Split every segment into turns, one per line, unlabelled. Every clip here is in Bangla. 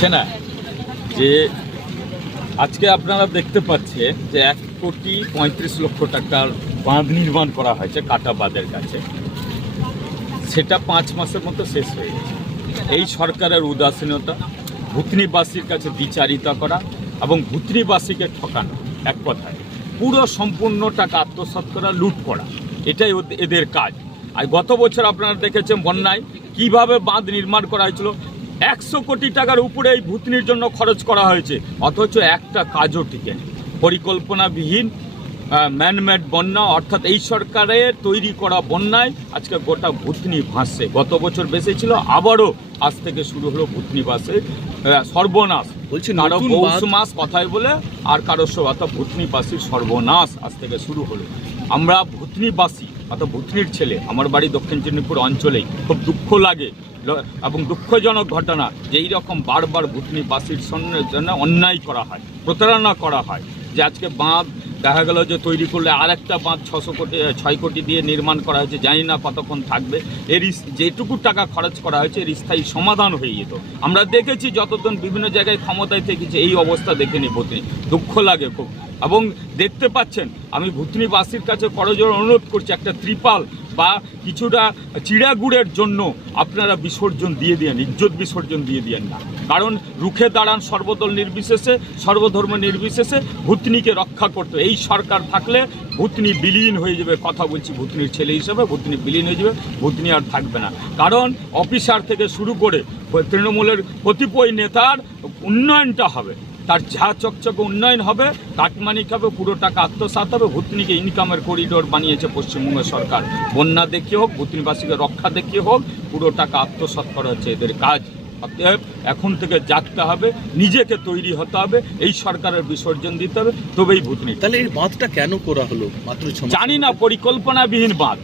হচ্ছে না যে আজকে আপনারা দেখতে পাচ্ছেন যে এক কোটি পঁয়ত্রিশ লক্ষ টাকার বাঁধ নির্মাণ করা হয়েছে কাটা বাঁধের কাছে। সেটা পাঁচ মাসের মতো শেষ হয়ে গেছে। এই সরকারের উদাসীনতা, ভুতনিবাসীর কাছে বিচারিতা করা এবং ভুতনিবাসীকে ঠকানো এক কথায়। পুরো সম্পূর্ণ টাকা আত্মসাৎ করা, লুট করা, এটাই এদের কাজ। আর গত বছর আপনারা দেখেছেন বন্যায় কীভাবে বাঁধ নির্মাণ করা হয়েছিল একশো কোটি টাকার উপরে এই ভূতনির জন্য খরচ করা হয়েছে। অথচ একটা কাজও টিকে। পরিকল্পনাবিহীন ম্যানমেড বন্যা অর্থাৎ এই সরকারের তৈরি করা বন্যায় আজকে গোটা ভূতনি ভাসছে। গত বছর বেশি ছিল আবারও আজ থেকে শুরু হলো ভূতনি বাসে সর্বনাশ।
বলছি কারও
মাস কথায় বলে আর কারও সব অর্থাৎ ভূতনিবাসীর সর্বনাশ আজ থেকে শুরু হলো। আমরা ভূতনিবাসী অর্থাৎ ভূতনির ছেলে। আমার বাড়ি দক্ষিণ চন্দ্রপুর অঞ্চলেই। খুব দুঃখ লাগে এবং দুঃখজনক ঘটনা যে এইরকম বারবার ভূতনিবাসীর জন্য অন্যায় করা হয়, প্রতারণা করা হয়, যে আজকে বাঁধ দেখা গেল যে তৈরি করলে আর একটা বাঁধ ছশো কোটি ছয় কোটি দিয়ে নির্মাণ করা হয়েছে, জানি না কতক্ষণ থাকবে। এর যেটুকু টাকা খরচ করা হয়েছে, এর স্থায়ী সমাধান হয়ে যেত। আমরা দেখেছি যতদিন বিভিন্ন জায়গায় ক্ষমতায় থেকেছে, এই অবস্থা দেখে নি ভূতনি। দুঃখ লাগে খুব। এবং দেখতে পাচ্ছেন, আমি ভূতনিবাসীর কাছে করজোর অনুরোধ করছি, একটা ত্রিপাল বা কিছুটা চিড়াগুড়ের জন্য আপনারা বিসর্জন দিয়ে দিয়েন, ইজ্জত বিসর্জন দিয়ে দিয়েন না। কারণ রুখে দাঁড়ান সর্বদল নির্বিশেষে, সর্বধর্ম নির্বিশেষে ভূতনিকে রক্ষা করতে। এই সরকার থাকলে ভূতনি বিলীন হয়ে যাবে, কথা বলছি ভূতনির ছেলে হিসেবে, ভূতনি বিলীন হয়ে যাবে, ভূতনি আর থাকবে না। কারণ অফিসার থেকে শুরু করে তৃণমূলের কতিপয় নেতার উন্নয়নটা হবে। তার ঝা চকচকে উন্নয়ন হবে কাটমানিক হবে পুরো টাকা আত্মসাৎ হবে ভূতনিকে ইনকামের করিডোর বানিয়েছে পশ্চিমবঙ্গ সরকার। বন্যা দেখিয়ে হোক ভূতনিবাসীকে রক্ষা দেখিয়ে হোক পুরো টাকা আত্মসাৎ করা হচ্ছে এদের কাজ। অতএব এখন থেকে জাগতে হবে নিজেকে তৈরি হতে হবে এই সরকারের বিসর্জন দিতে হবে তবেই ভূতনি
তাহলে এই বাঁধটা কেন করা হলো? মাত্র
জানি না পরিকল্পনাবিহীন বাঁধ।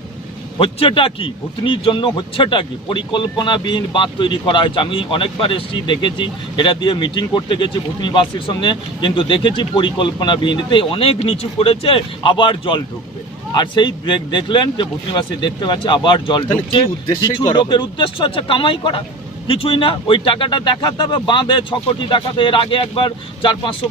হচ্ছেটা কি? ভূতনির জন্য হচ্ছেটা কি? পরিকল্পনাবিহীন বাঁধ তৈরি করা হয়েছে। আমি অনেকবার এসেছি দেখেছি এটা দিয়ে মিটিং করতে গেছি ভূতনিবাসীর সঙ্গে কিন্তু দেখেছি পরিকল্পনাবিহীন এতে অনেক নিচু করেছে আবার জল ঢুকবে। আর সেই দেখ- দেখলেন যে ভূতনিবাসী দেখতে পাচ্ছে আবার জল ঢুকছে। কিছু লোকের উদ্দেশ্য হচ্ছে কামাই করা। কিছুই না ওই টাকাটা দেখাতে হবে বাঁধে ছ কোটি দেখাতে এর আগে একবার চার পাঁচশো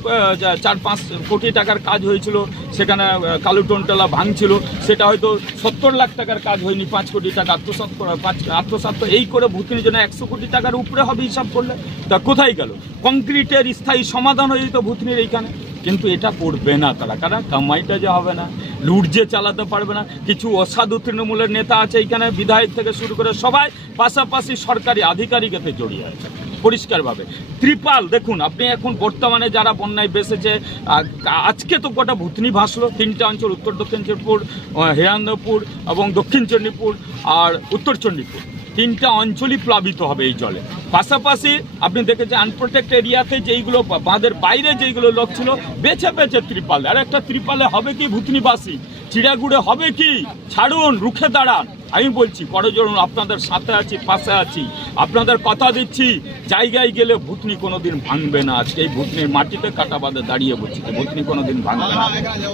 চার পাঁচ কোটি টাকার কাজ হয়েছিল সেখানে আহ, কালুটনটলা ভাঙছিল সেটা হয়তো সত্তর লাখ টাকার কাজ হয়নি পাঁচ কোটি টাকা আত্মসাৎ করা পাঁচ আত্মসাৎ তো এই করে ভূতির জন্য একশো কোটি টাকার উপরে হবে হিসাব করলে তা কোথায় গেল? কংক্রিটের স্থায়ী সমাধান হয়ে যেত ভূতনির এইখানে। কিন্তু এটা করবে না তারা, কারণ কামাইটা যে হবে না, লুট যে চালাতে পারবে না, কিছু অসাধু তৃণমূলের নেতা আছে এইখানে, বিধায়ক থেকে শুরু করে সবাই পাশাপাশি সরকারি আধিকারিকতে জড়িয়ে আছে, পরিষ্কারভাবে। ত্রিপাল, দেখুন, আপনি এখন বর্তমানে যারা বন্যায় বেসেছে আজকে তো গোটা ভূতনি ভাসলো, তিনটা অঞ্চল, উত্তর দক্ষিণ চন্দ্রপুর হিরান্দপুর এবং দক্ষিণ চণ্ডীপুর আর উত্তর চণ্ডীপুর। তিনটা অঞ্চলই প্লাবিত হবে এই জলে। পাশাপাশি আপনি দেখেছেন আনপ্রোটেক্ট এরিয়াতে যেইগুলো বাঁধের বাইরে যেইগুলো লোক ছিল, বেছে বেছে ত্রিপাল। আর একটা ত্রিপালে হবে কি ভূতনিবাসী? চিড়াগুড়ে হবে কি? ছাড়ুন, রুখে দাঁড়ান। আমি বলছি করজোড়ুন আপনাদের সাথে আছি, পাশে আছি। আপনাদের কথা দিচ্ছি, জায়গায় গেলে ভূতনি কোনোদিন ভাঙবে না। আজকে এই ভূতনির মাটিতে কাটা বাঁধে দাঁড়িয়ে বলছি ভূতনি কোনোদিন ভাঙবে না।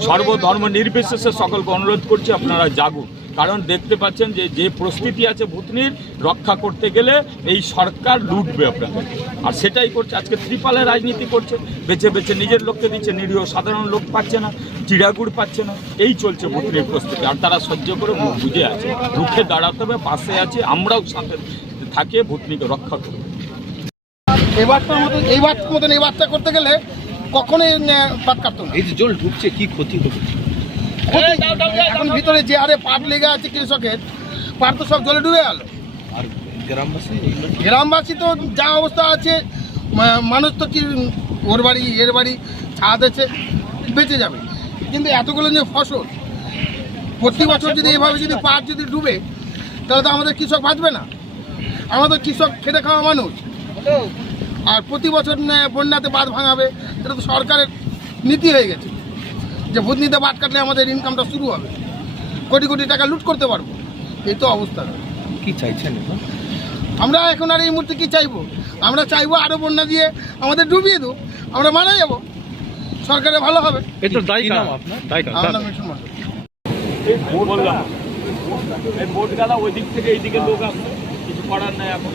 সর্বধর্ম নির্বিশেষে সকলকে অনুরোধ করছি, আপনারা জাগুন। কারণ দেখতে পাচ্ছেন যে যে প্রস্তুতি আছে ভূতনির রক্ষা করতে গেলে এই সরকার লুটবে আপনাদের। আর সেটাই করছে আজকে ত্রিপালের রাজনীতি করছে বেছে বেছে নিজের লোককে দিচ্ছে নিরীহ সাধারণ লোক পাচ্ছে না চিড়াগুড় পাচ্ছে না এই চলছে ভূতনির প্রস্তুতি। আর তারা সহ্য করে মুখ বুঝে আছে রুখে দাঁড়াতে হবে পাশে আছে আমরাও সাথে থাকিয়ে ভূতনিকে রক্ষা করব।
এবারটার মতন মতন এইবারটা করতে গেলে কখনোই পাট কাটতো
এই যে জল ঢুকছে কি ক্ষতি হবে?
ক্ষতি- এখন ভিতরে যে হারে পাট লেগে আছে কৃষকের পাট তো সব জলে ডুবে গেল।
আর গ্রামবাসী
গ্রামবাসী তো যা অবস্থা আছে মানুষ তো কি ওর বাড়ি এর বাড়ি ছাদ আছে বেঁচে যাবে। কিন্তু এতগুলো যে ফসল প্রতি বছর যদি এভাবে যদি পাট যদি ডুবে তাহলে তো আমাদের কৃষক বাঁচবে না। আমাদের কৃষক খেটে খাওয়া মানুষ। আর প্রতি বছর নে- বন্যাতে বাঁধ ভাঙাবে এটা তো সরকারের নীতি হয়ে গেছে। যে ভূতনিতে বাদ কাটলে আমাদের ইনকামটা শুরু হবে। কোটি কোটি টাকা লুট করতে পারব। এই তো অবস্থা।
কি চাইছেন
আমরা এখন আর এই মুহূর্তে কি চাইব? আমরা চাইব আরও বন্যা দিয়ে আমাদের ডুবিয়ে দেবো। আমরা মারা যাব। সরকারে ভালো হবে।
এই বোট বললাম গালা ওই দিক থেকে এই দিকে লোক আসছে। কিছু করার নাই এখন।